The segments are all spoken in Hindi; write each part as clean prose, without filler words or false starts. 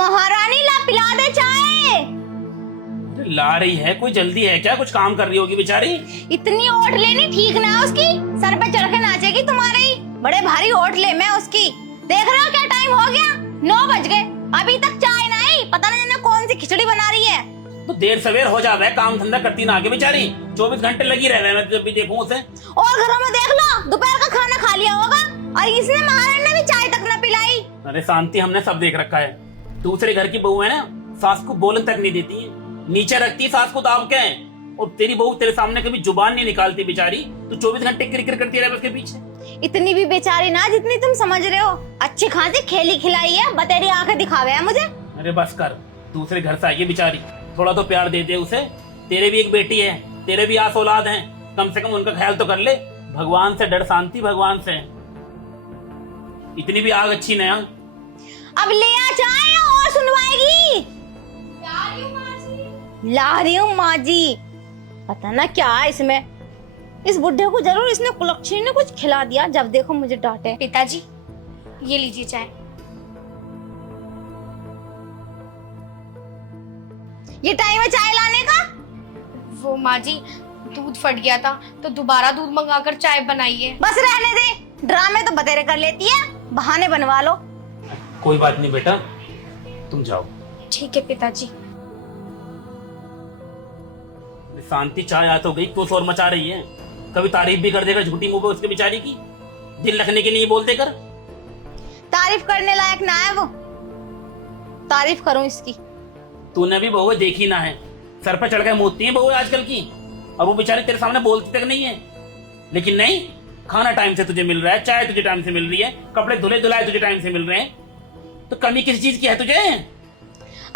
महारानी ला पिला दे चाय। ला रही है, कोई जल्दी है क्या? कुछ काम कर रही होगी बेचारी। इतनी ओट लेनी ठीक ना है उसकी, सर पे चढ़ के नाचेगी तुम्हारे ही। बड़े भारी ओट ले मैं उसकी। देख रहे हो क्या टाइम हो गया, 9 बज गए, अभी तक चाय नहीं। पता नहीं कौन सी खिचड़ी बना रही है। तो देर सवेर हो जावे, काम धंधा करती ना आगे बेचारी। 24 घंटे लगी रहे, मैं जब भी देखूं उसे। और घरों में देख लो, दोपहर का खाना खा लिया होगा और इसने महारानी ने भी चाय तक न पिलाई। अरे शांति, हमने सब देख रखा है। दूसरे घर की बहू है ना, सास को बोलन तक नहीं देती है, नीचे रखती है सास को दाब के। और तेरी बहू तेरे सामने कभी जुबान नहीं निकालती बेचारी। तू 24 घंटे किरकिर करती रहे उसके पीछे। इतनी भी बेचारी ना जितनी तुम समझ रहे हो। अच्छी खासी खेली खिलाई है, बतेरी आंखें दिखावे है मुझे। अरे बस कर, दूसरे घर से आई है बेचारी, थोड़ा तो प्यार दे दे उसे। तेरे भी एक बेटी है, तेरे भी आस औलाद हैं, कम से कम उनका ख्याल तो कर ले। भगवान से डर, शांति भगवान से। इतनी भी आग अच्छी नहीं। अब ले आ चाय और सुनवाएगी। ला रही हूँ माँ जी। पता ना क्या है इसमें, इस बुढ़े को जरूर इसने कुलक्षणी ने कुछ खिला दिया। जब देखो मुझे डांटे। पिताजी ये लीजिए चाय। ये टाइम है चाय लाने का? वो माँ जी दूध फट गया था तो दोबारा दूध मंगाकर चाय बनाइए। बस रहने दे, ड्रामे तो बतेरे कर लेती है, बहाने बनवा लो। कोई बात नहीं बेटा, तुम जाओ। ठीक है पिताजी। शांति, चाय आ तो गई, क्यों शोर मचा रही है? कभी तारीफ भी कर देगा झूठी मुंह पे उसके बेचारी की। दिल रखने के लिए बोल देकर। तारीफ करने लायक ना है वो, तारीफ करूं इसकी। तूने भी बहू देखी ना है, सर पे चढ़ के मूतती है बहू आजकल की। और वो बेचारी तेरे सामने बोलती तक नहीं है। लेकिन नहीं, खाना टाइम से तुझे मिल रहा है, चाय तुझे टाइम से मिल रही है, कपड़े धुले धुलाए तुझे टाइम से मिल रहे हैं, तो कमी किस चीज की है तुझे?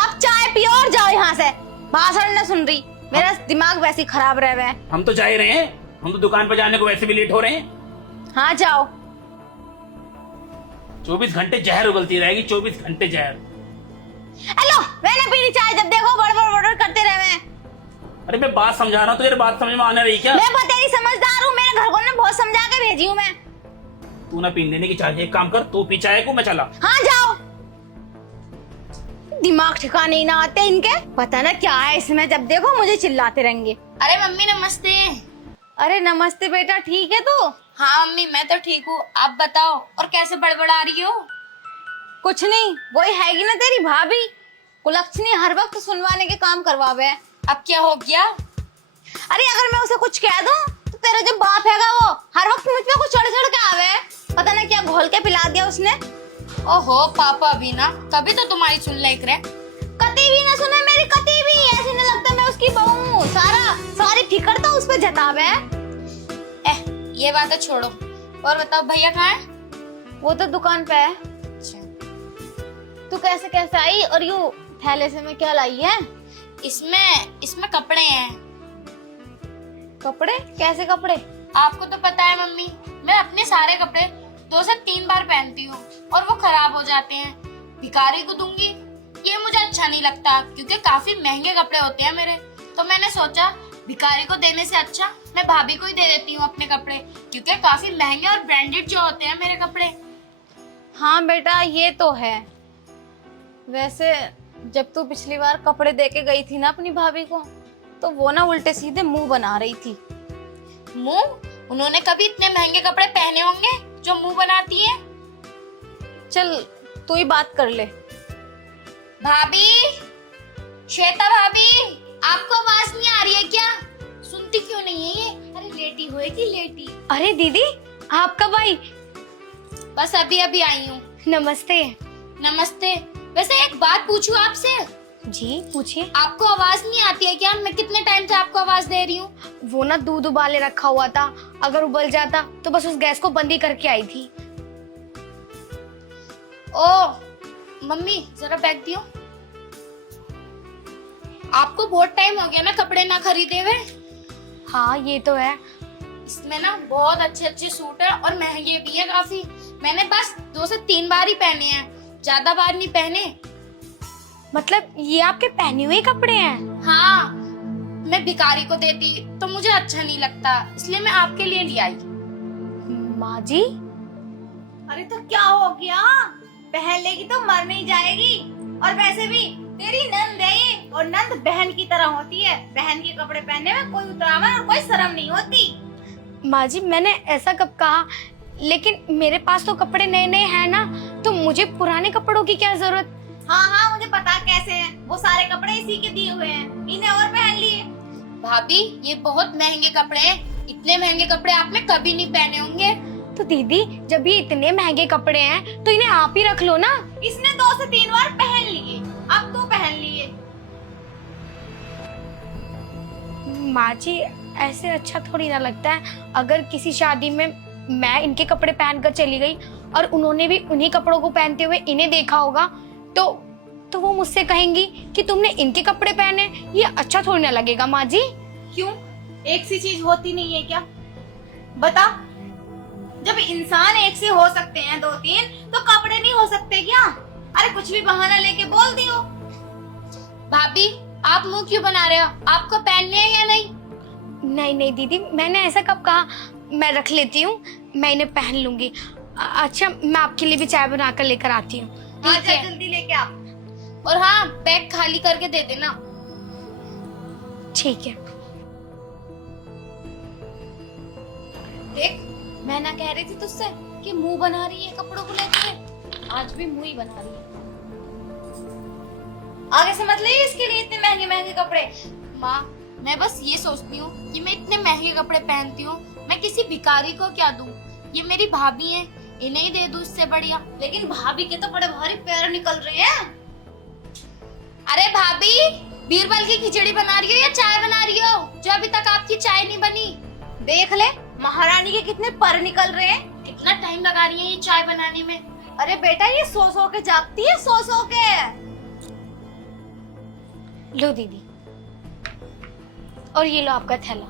अब चाय पियो और जाओ यहाँ से, भाषण न सुन रही। मेरा दिमाग वैसे ही खराब रह गया है। हम तो जा ही रहे हैं, हम तो दुकान पर जाने को वैसे भी लेट हो रहे हैं। हाँ जाओ। 24 घंटे जहर उगलती रहेगी, 24 घंटे जहर। हेलो, मैंने पीनी चाय, जब देखो बड़बड़ बड़बड़ करते रहे। अरे मैं बात समझा रहा हूँ, तुझे बात समझ में आने रही क्या? मैं बतेरी समझदार हूँ, मेरे घर को ने बहुत समझा के भेजी हूँ मैं। तू ना पीने देने की चाय, एक काम कर, तू पी चाय को, मैं चला। हाँ जाओ। दिमाग ठिकाने ही ना आते इनके, पता ना क्या है इसमें, जब देखो मुझे चिल्लाते रहेंगे। अरे मम्मी नमस्ते। अरे नमस्ते बेटा, ठीक है तू? हाँ मम्मी मैं तो ठीक हूँ, आप बताओ और कैसे बड़बड़ा रही हो? कुछ नहीं, वही हैगी ना तेरी भाभी, कुलक्षणी हर वक्त सुनवाने के काम करवावे है। अब क्या हो गया? अरे अगर मैं उसे कुछ कह दूं तो तेरा जो बाप हैगा वो हर वक्त मुझ पे कुछ चढ़ चढ़ के आवे है। पता ना क्या घोल के पिला दिया उसने। ओहो पापा भी ना, कभी तो तुम्हारी सुन ले करे। कती भी ना सुने मेरी, कती भी। ऐसे नहीं लगता मैं उसकी बहू हूँ। सारी फिक्र तो उस पे जतावे है। ये बात तो छोड़ो, और बताओ भैया कहाँ है? वो तो दुकान पे है। तू कैसे कैसे आई और यू थैले से में क्या लाई है? इसमें कपड़े हैं। कपड़े? कैसे कपड़े? आपको तो पता है मम्मी, मैं अपने सारे कपड़े 2 से 3 बार पहनती हूँ और वो खराब हो जाते हैं। भिखारी को दूंगी, ये मुझे अच्छा नहीं लगता क्योंकि काफी महंगे कपड़े होते हैं मेरे। तो मैंने सोचा भिखारी को देने से अच्छा मैं भाभी को ही दे देती हूँ अपने कपड़े, क्योंकि काफी महंगे और ब्रांडेड जो होते हैं मेरे कपड़े। हाँ बेटा ये तो है। वैसे जब तू पिछली बार कपड़े देके गई थी ना अपनी भाभी को, तो वो ना उल्टे सीधे मुंह बना रही थी। मुंह? उन्होंने कभी इतने महंगे कपड़े पहने होंगे जो मुंह बनाती है? चल तू ही बात कर ले। भाभी, श्वेता भाभी, आपको आवाज नहीं आ रही है क्या? सुनती क्यों नहीं है ये? अरे लेटी होएगी लेटी। अरे दीदी आप कब आई? बस अभी अभी आई हूँ। नमस्ते। नमस्ते। वैसे एक बात पूछूं आपसे? जी पूछिए। आपको आवाज नहीं आती है क्या? मैं कितने टाइम से आपको आवाज दे रही हूँ। वो ना दूध उबाले रखा हुआ था, अगर उबल जाता तो बस उस गैस को बंद ही करके आई थी। ओ मम्मी जरा बैग दियो। आपको बहुत टाइम हो गया ना कपड़े ना खरीदे हुए। हाँ ये तो है। इसमें ना बहुत अच्छे अच्छे सूट है और महंगे भी है काफी। मैंने बस 2 से 3 बार ही पहने हैं, ज्यादा बार नहीं पहने। मतलब ये आपके पहने हुए कपड़े हैं? हाँ, मैं भिखारी को देती तो मुझे अच्छा नहीं लगता, इसलिए मैं आपके लिए ले आई। माँ जी। अरे तो क्या हो गया, पहन लेगी तो मर नहीं जाएगी। और वैसे भी तेरी नंद है ये, और नंद बहन की तरह होती है। बहन के कपड़े पहनने में कोई उतरावन और कोई शर्म नहीं होती। माँ जी मैंने ऐसा कब कहा, लेकिन मेरे पास तो कपड़े नए नए हैं ना, तो मुझे पुराने कपड़ों की क्या जरूरत। हाँ हाँ मुझे पता कैसे हैं, वो सारे कपड़े इसी के दिए हुए हैं, इन्हें और पहन लिए। भाभी ये बहुत महंगे कपड़े हैं, इतने महंगे कपड़े आपने कभी नहीं पहने होंगे। तो दीदी जब ये इतने महंगे कपड़े हैं तो इन्हें आप ही रख लो ना। इसने 2 से 3 बार पहन लिए, अब तू पहन लिए। माँ जी ऐसे अच्छा थोड़ी ना लगता है, अगर किसी शादी में मैं इनके कपड़े पहनकर चली गई और उन्होंने भी उन्हीं कपड़ों को पहनते हुए इन्हें देखा होगा तो वो मुझसे कहेंगी कि तुमने इनके कपड़े पहने, ये अच्छा थोड़ी ना लगेगा माँ जी। क्यों, एक सी चीज होती नहीं है क्या? बता, जब इंसान एक से हो सकते हैं 2-3 तो कपड़े नहीं हो सकते क्या? अरे कुछ भी बहाना लेके बोल दियो। भाभी आप मुंह क्यों बना रहे हो, आपको पहनने हैं या नहीं? नहीं नहीं दीदी मैंने ऐसा कब कहा, मैं रख लेती हूँ, मैं इन्हें पहन लूंगी। अच्छा मैं आपके लिए भी चाय बनाकर लेकर आती हूँ। हाँ ठीक है। जल्दी लेके आ। और हाँ बैग खाली करके दे देना। ठीक है। देख, मैं ना कह रही थी तुझसे कि मुंह बना रही है कपड़ों को लेके, आज भी मुंह ही बना रही है। आगे से मत ले इसके लिए इतने महंगे महंगे कपड़े। माँ मैं बस ये सोचती हूँ कि मैं इतने महंगे कपड़े पहनती हूँ, मैं किसी भिखारी को क्या दूँ? ये मेरी भाभी है, इन्हें ही दे दूँ इससे बढ़िया। लेकिन भाभी के तो बड़े भारी पैर निकल रहे हैं। अरे भाभी बीरबल की खिचड़ी बना रही हो या चाय बना रही हो, जो अभी तक आपकी चाय नहीं बनी? देख ले महारानी के कितने पर निकल रहे हैं। कितना टाइम लगा रही है ये चाय बनाने में। अरे बेटा ये सो के जागती है, सो के। लो दीदी, और ये लो आपका थैला।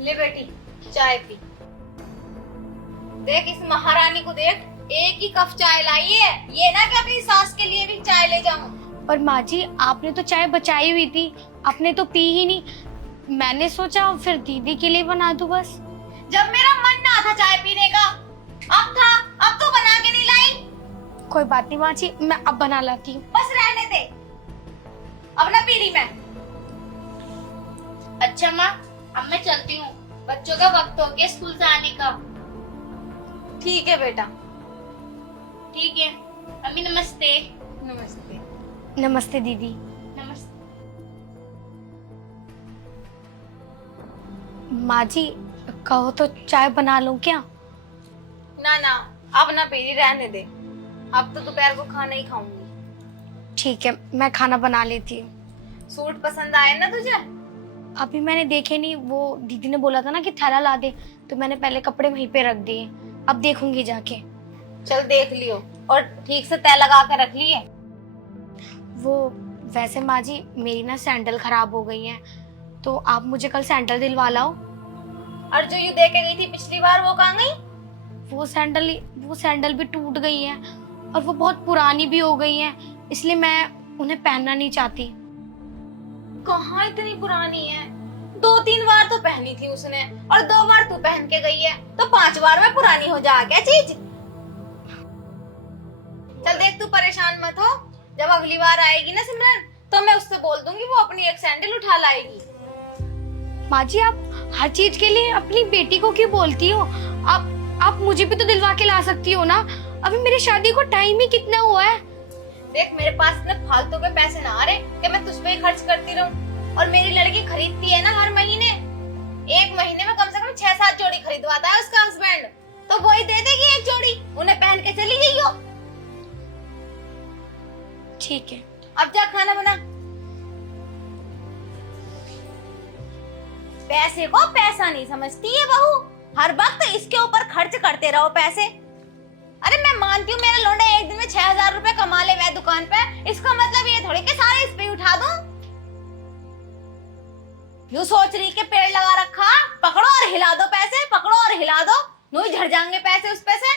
ले बेटी चाय पी। देख इस महारानी को देख, एक ही कप चाय लाई है, ये ना कि अपनी सास के लिए भी चाय ले जाऊं। और माँ जी आपने तो चाय बचाई हुई थी, आपने तो पी ही नहीं, मैंने सोचा फिर दीदी के लिए बना दूं बस। जब मेरा मन ना था चाय पीने का, अब था, अब तो बना के नहीं लाई। कोई बात नहीं माँ जी, मैं अब बना लाती हूँ। बस रहने दे, अब ना पी रही मैं। अच्छा माँ अब मैं चलती हूँ, बच्चों का वक्त हो गया स्कूल से आने का। ठीक है बेटा। ठीक है अम्मी नमस्ते। नमस्ते। नमस्ते दीदी। नमस्ते। माँ जी कहो तो चाय बना लूं क्या? ना ना अब ना पी रही, रहने दे, अब तो दोपहर को खाना ही खाऊंगी। ठीक है मैं खाना बना लेती हूँ। सूट पसंद आए ना तुझे? अभी मैंने देखे नहीं, वो दीदी ने बोला था ना कि थैला ला दे, तो मैंने पहले कपड़े वहीं पे रख दिए, अब देखूंगी जाके। चल देख लियो और ठीक से तय लगा के रख लिए। वो वैसे माँ जी मेरी ना सैंडल खराब हो गई है, तो आप मुझे कल सैंडल दिलवा लाओ। और जो यू दे के गई थी पिछली बार वो कहाँ गई? वो सैंडल भी टूट गई है और वो बहुत पुरानी भी हो गई है, इसलिए मैं उन्हें पहनना नहीं चाहती। कहाँ इतनी पुरानी है? 2-3 बार तो पहनी थी उसने और 2 बार तू पहन के गई है, तो 5 बार में पुरानी हो जा क्या चीज? चल देख तू परेशान मत हो, जब अगली बार आएगी ना सिमरन तो मैं उससे बोल दूंगी वो अपनी एक सैंडल उठा लाएगी। माँ जी आप हर चीज के लिए अपनी बेटी को क्यों बोलती हो? आप मुझे भी तो दिलवा के ला सकती हो ना, अभी मेरी शादी को टाइम ही कितना हुआ है। देख मेरे पास इतने फालतू के पैसे ना आ रहे कि मैं तुझ पे ही खर्च करती रहूं, और मेरी लड़की खरीदती है ना हर महीने, एक महीने में कम से कम 6-7 जोड़ी खरीदवाता है उसका हस्बैंड, तो वही दे देगी एक जोड़ी, उन्हें पहन के चली जाइयो। ठीक है अब जा खाना बना। पैसे को पैसा नहीं समझती है बहू, हर वक्त इसके ऊपर खर्च करते रहो पैसे। अरे मैं मानती हूँ मेरा लौंडा एक दिन में 6,000 रुपए कमा ले मैं दुकान पे, इसका मतलब ये थोड़ी कि सारे इस पे उठा दूं। यूं सोच रही कि पेड़ लगा रखा, पकड़ो और हिला दो पैसे, पकड़ो और हिला दो, यूं ही झड़ जाएंगे पैसे उस पे से।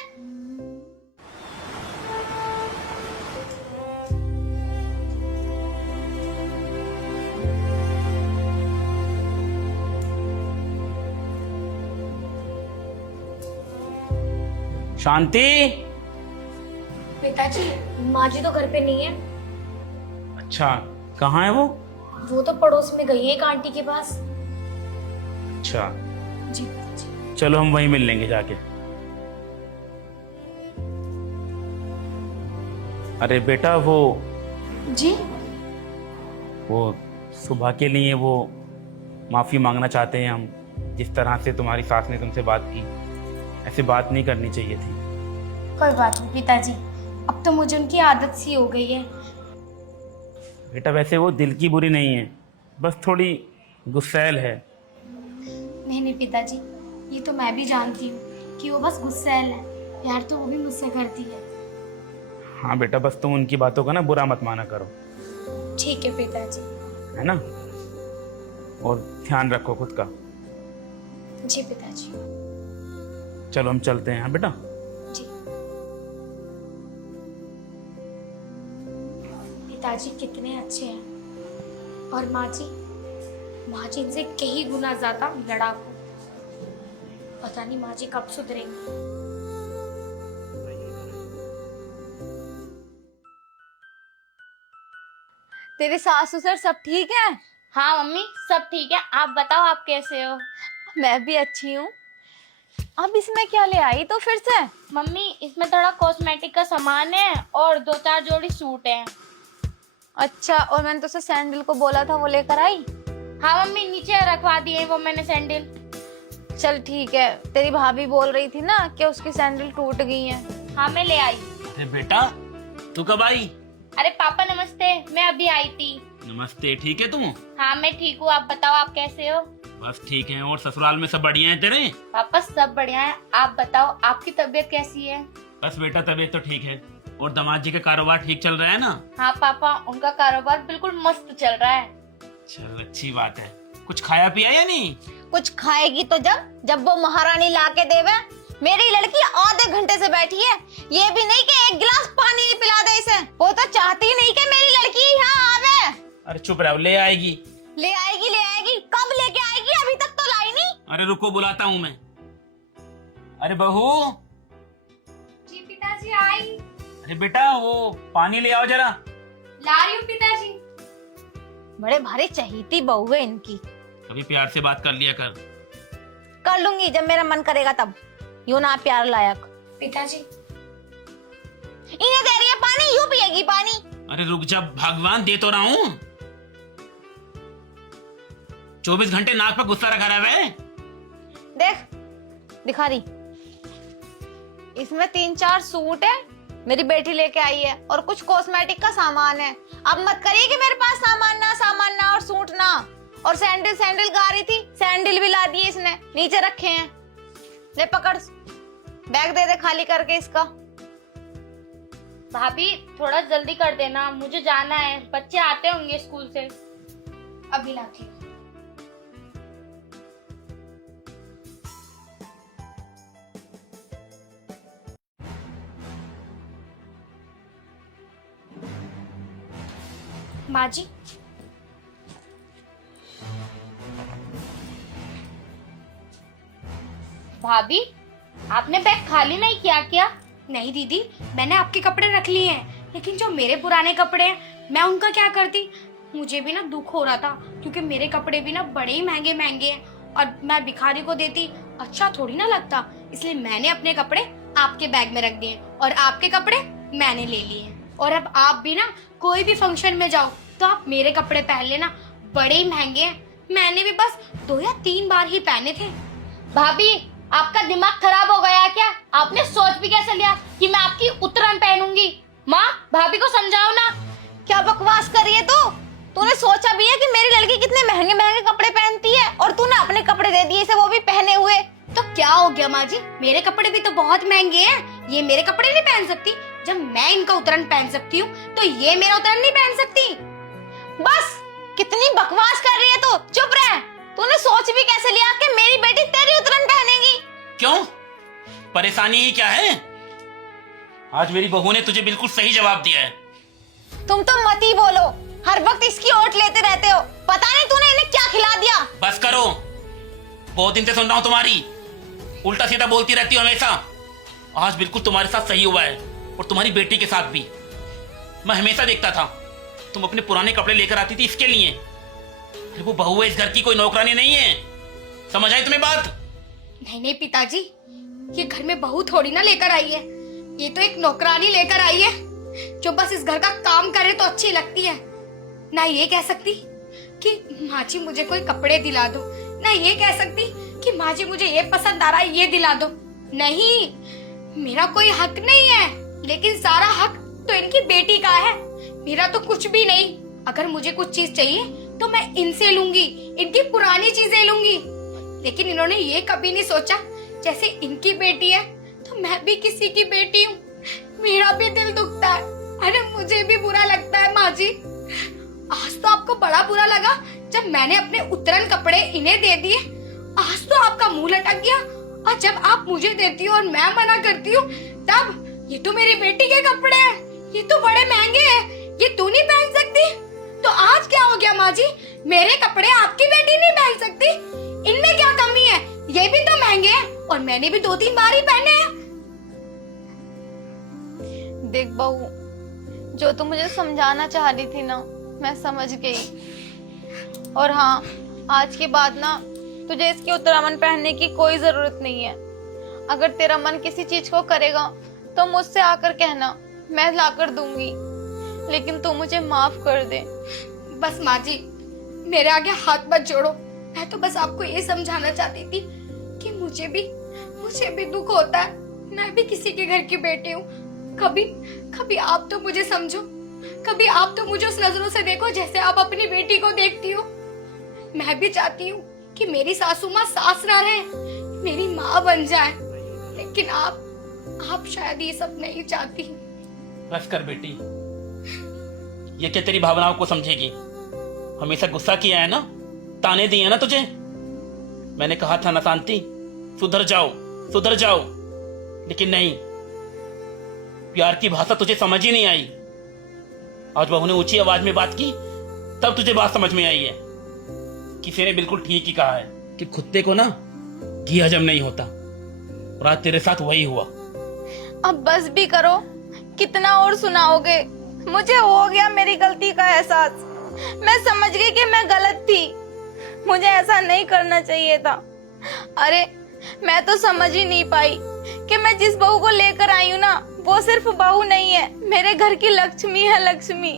शांति, पिताजी, माँ जी तो घर पे नहीं है। अच्छा, कहाँ है वो? वो तो पड़ोस में गई है एक आंटी के पास। अच्छा, जी पिताजी। चलो हम वहीं मिल लेंगे जाके। अरे बेटा, जी? वो सुबह के लिए वो माफ़ी मांगना चाहते हैं हम। जिस तरह से तुम्हारी सास ने तुमसे बात की, ऐसे बात नहीं करनी चाहिए थी। कोई बात नहीं पिताजी, अब तो मुझे उनकी आदत सी हो गई है। बेटा वैसे वो दिल की बुरी नहीं है, बस थोड़ी गुस्सैल है। नहीं नहीं पिताजी, ये तो मैं भी जानती हूँ कि वो बस गुस्सैल है। प्यार तो वो भी मुझसे करती है। हाँ बेटा, बस तुम उनकी बातों का ना बुरा मत माना करो, ठीक है पिताजी। है ना? और ध्यान रखो खुद का। जी पिताजी। चलो हम चलते हैं। हाँ बेटा। जी। पिताजी कितने अच्छे हैं, और माँ जी इनसे कई गुना ज्यादा लड़ाकू। पता नहीं माँ जी कब सुधरेंगी। तेरे सास ससुर सब ठीक है? हाँ मम्मी, सब ठीक है। आप बताओ, आप कैसे हो? मैं भी अच्छी हूँ। अब इसमें क्या ले आई तो फिर से? मम्मी, इसमें थोड़ा कॉस्मेटिक का सामान है और 2-4 जोड़ी सूट हैं। अच्छा, और मैंने तुझसे सैंडल को बोला था, वो लेकर आई? हाँ मम्मी, नीचे रखवा दिए वो मैंने सैंडल। चल ठीक है। तेरी भाभी बोल रही थी ना कि उसकी सैंडल टूट गई है। हाँ मैं ले आई। अरे बेटा, तू कब आई? अरे पापा नमस्ते, मैं अभी आई थी। नमस्ते। ठीक है तू? हाँ मैं ठीक हूँ, आप बताओ आप कैसे हो? बस ठीक है। और ससुराल में सब बढ़िया है तेरे? पापा सब बढ़िया है। आप बताओ आपकी तबीयत कैसी है? बस बेटा, तबीयत तो ठीक है। और दामाद जी का कारोबार ठीक चल रहा है ना? हाँ पापा, उनका कारोबार बिल्कुल मस्त चल रहा है। चल अच्छी बात है। कुछ खाया पिया या नहीं? कुछ खाएगी तो जब वो महारानी ला के देवे। मेरी लड़की आधे घंटे से बैठी है, ये भी नहीं कि एक गिलास पानी भी पिला दे इसे। वो तो चाहती नहीं कि मेरी लड़की यहाँ आवे। अरे चुप रहो, ले आएगी। ले आएगी। कब लेके आएगी? अभी तक तो लाई नहीं। अरे रुको, बुलाता हूँ मैं। अरे बहू। जी पिताजी, आई। अरे बेटा, वो पानी ले आओ जरा। ला रही हूँ पिताजी। बड़े भारी चहीती बहू है इनकी। कभी प्यार से बात कर लिया कर। कर लूंगी जब मेरा मन करेगा तब। यूं ना प्यार लायक। पिताजी, इन्हें दे रही है पानी, यूं पिएगी पानी। अरे रुक जा, भगवान दे तो रहा हूँ। 24 घंटे नाक पर गुस्सा रखा रहा है। देख, दिखा रही। इसमें 3-4 सूट है, मेरी बेटी लेके आई है, और कुछ कॉस्मेटिक का सामान है। अब मत करिए कि मेरे पास सामान ना और सूट ना। और सैंडल गा रही थी, सैंडल भी ला दिए इसने, नीचे रखे हैं। ले पकड़, बैग दे दे खाली करके इसका। भाभी थोड़ा जल्दी कर देना, मुझे जाना है, बच्चे आते होंगे स्कूल से। अभी लाती हूँ। माँ जी, भाभी आपने बैग खाली नहीं किया क्या? नहीं दीदी, मैंने आपके कपड़े रख लिए हैं, लेकिन जो मेरे पुराने कपड़े हैं मैं उनका क्या करती? मुझे भी ना दुख हो रहा था, क्योंकि मेरे कपड़े भी ना बड़े ही महंगे महंगे हैं, और मैं भिखारी को देती अच्छा थोड़ी ना लगता। इसलिए मैंने अपने कपड़े आपके बैग में रख दिए, और आपके कपड़े मैंने ले लिए। और अब आप भी ना कोई भी फंक्शन में जाओ तो आप मेरे कपड़े पहन लेना, बड़े ही महंगे हैं। मैंने भी बस 2 या 3 बार ही पहने थे। भाभी आपका दिमाग खराब हो गया क्या? आपने सोच भी कैसे लिया कि मैं आपकी उतरन पहनूंगी? माँ, भाभी को समझाओ ना। क्या बकवास कर रही है तू? तूने सोचा भी है कि मेरी लड़की कितने महंगे महंगे कपड़े पहनती है, और तूने अपने कपड़े दे दिए इसे, वो भी पहने हुए। तो क्या हो गया माँ जी, मेरे कपड़े भी तो बहुत महंगे हैं। ये मेरे कपड़े नहीं पहन सकती? जब मैं इनका उतरन पहन सकती हूँ तो ये मेरा उतरन नहीं पहन सकती? बस, कितनी बकवास कर रही है तू। चुप रह। तूने सोच भी कैसे लिया कि मेरी बेटी तेरी उतरन पहनेगी? क्यों? परेशानी ही क्या है? आज मेरी बहू ने तुझे बिल्कुल सही जवाब दिया है। तुम तो मत ही बोलो, हर वक्त इसकी ओट लेते रहते हो। पता नहीं तूने इन्हें क्या खिला दिया। बस करो, बहुत दिन से सुन रहा हूं तुम्हारी उल्टा सीधा बोलती रहती हो हमेशा। आज बिल्कुल तुम्हारे साथ सही हुआ है, और तुम्हारी बेटी के साथ भी। मैं हमेशा देखता था तुम अपने पुराने कपड़े लेकर आती थी इसके लिए। अरे वो बहू है इस घर की, कोई नौकरानी नहीं है। समझ आई तुम्हें बात? नहीं नहीं पिताजी, ये घर में बहू थोड़ी ना लेकर आई है, ये तो एक नौकरानी लेकर आई है जो बस इस घर का काम करे तो अच्छी लगती है। ना ये कह सकती कि माँ जी मुझे कोई कपड़े दिला दो, ना ये कह सकती कि माँ जी मुझे ये पसंद आ रहा है ये दिला दो। नहीं, मेरा कोई हक नहीं है, लेकिन सारा हक तो इनकी बेटी का है, मेरा तो कुछ भी नहीं। अगर मुझे कुछ चीज चाहिए तो मैं इनसे लूंगी, इनकी पुरानी चीजें लूंगी। लेकिन इन्होंने ये कभी नहीं सोचा जैसे इनकी बेटी है तो मैं भी किसी की बेटी हूँ, मेरा भी दिल दुखता है। अरे मुझे भी बुरा लगता है माँ जी। आज तो आपको बड़ा बुरा लगा जब मैंने अपने उतरन कपड़े इन्हें दे दिए, आज तो आपका मुंह लटक गया। और जब आप मुझे देती हो और मैं मना करती हूँ तब ये तो मेरी बेटी के कपड़े हैं, ये तो बड़े महंगे हैं, ये तू नहीं पहन सकती। तो आज क्या हो गया माँ जी, मेरे कपड़े आपकी बेटी नहीं पहन सकती? इनमें क्या कमी है? ये भी तो महंगे हैं और मैंने भी 2-3 बार ही पहने हैं। देख बहू, जो तू मुझे समझाना चाह रही थी ना, मैं समझ गई। और हाँ, आज के बाद ना तुझे इसके उत्तरामन पहनने की कोई जरूरत नहीं है। अगर तेरा मन किसी चीज को करेगा तो मुझसे आकर कहना, मैं लाकर दूंगी, लेकिन तू मुझे माफ कर दे। बस माँ जी, मेरे आगे हाथ मत जोड़ो। मैं तो बस आपको ये समझाना चाहती थी कि मुझे भी दुख होता है, मैं भी किसी के घर की बेटी हूँ। कभी आप तो मुझे समझो, कभी आप तो मुझे उस नजरों से देखो जैसे आप अपनी बेटी को देखती हो। मैं भी चाहती हूँ कि मेरी सासू माँ सास ना रहे, मेरी माँ बन जाए, लेकिन आप शायद ये सब नहीं चाहती। बस कर बेटी, ये क्या तेरी भावनाओं को समझेगी? हमेशा गुस्सा किया है ना, ताने दिए हैं ना तुझे। मैंने कहा था ना शांति, सुधर जाओ, लेकिन नहीं, प्यार की भाषा तुझे समझ ही नहीं आई। आज बहू ने ऊंची आवाज में बात की तब तुझे बात समझ में आई है। किसी ने बिल्कुल ठीक ही कहा है कि कुत्ते को ना घी हजम नहीं होता, और आज तेरे साथ वही हुआ। अब बस भी करो, कितना और सुनाओगे? मुझे हो गया मेरी गलती का एहसास। मैं समझ गई कि मैं गलत थी, मुझे ऐसा नहीं करना चाहिए था। अरे मैं तो समझ ही नहीं पाई कि मैं जिस बहू को लेकर आई हूँ ना, वो सिर्फ बहू नहीं है, मेरे घर की लक्ष्मी है, लक्ष्मी।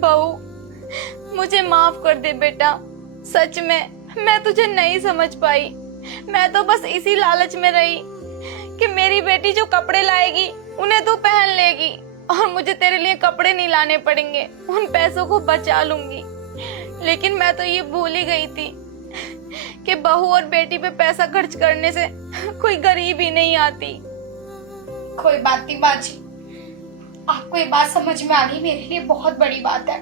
बहू मुझे माफ कर दे बेटा, सच में मैं तुझे नहीं समझ पाई। मैं तो बस इसी लालच में रही कि मेरी बेटी जो कपड़े लाएगी उन्हें तू पहन लेगी और मुझे तेरे लिए कपड़े नहीं लाने पड़ेंगे, उन पैसों को बचा लूंगी। लेकिन मैं तो ये भूल ही गई थी कि बहू और बेटी पे पैसा खर्च करने से कोई गरीबी नहीं आती। कोई बात नहीं माँ जी, आपको ये बात समझ में आ गई, मेरे लिए बहुत बड़ी बात है।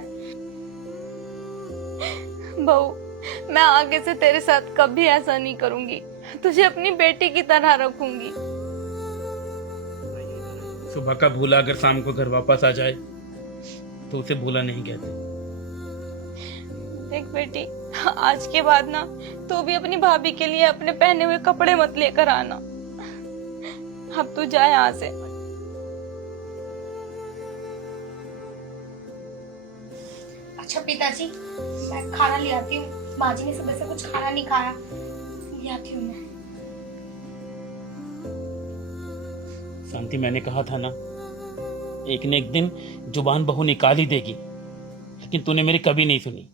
बहू, मैं आगे से तेरे साथ कभी ऐसा नहीं करूंगी, तुझे अपनी बेटी की तरह रखूंगी। सुबह का भूला अगर शाम को घर वापस आ जाए तो उसे भूला नहीं कहते। देख बेटी, आज के बाद ना तू भी अपनी भाभी के लिए अपने पहने हुए कपड़े मत लेकर आना। अब तू जा यहाँ से। अच्छा पिताजी, मैं खाना ले आती हूँ, माँ जी ने सुबह से कुछ खाना नहीं खाया, ले आती हूँ मैं। शांति, मैंने कहा था ना, एक न एक दिन जुबान बहू निकाल ही देगी, लेकिन तूने मेरी कभी नहीं सुनी।